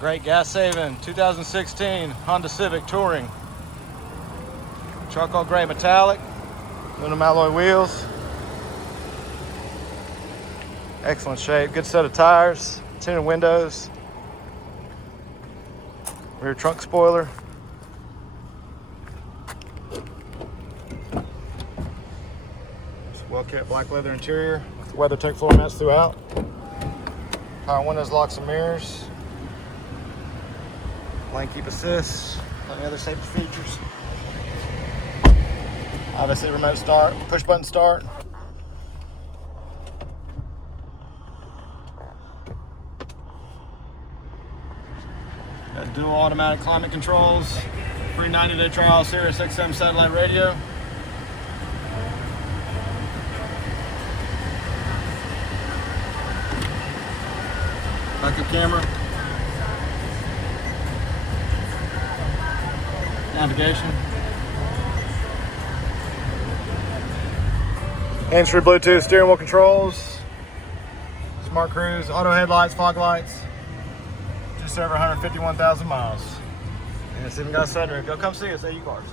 Great gas saving 2016 Honda Civic Touring. Charcoal gray metallic, aluminum alloy wheels. Excellent shape, good set of tires, tinted windows, rear trunk spoiler. Well kept black leather interior with WeatherTech floor mats throughout. Power windows, locks and mirrors. Lane keep assist, plenty of other safety features. Obviously remote start, push button start. Got dual automatic climate controls, free 90-day trial, Sirius XM satellite radio. Backup camera. Navigation. Hands-free Bluetooth steering wheel controls. Smart cruise, auto headlights, fog lights. Just over 151,000 miles. And it's even got a sunroof. Go come see us at AU Cars.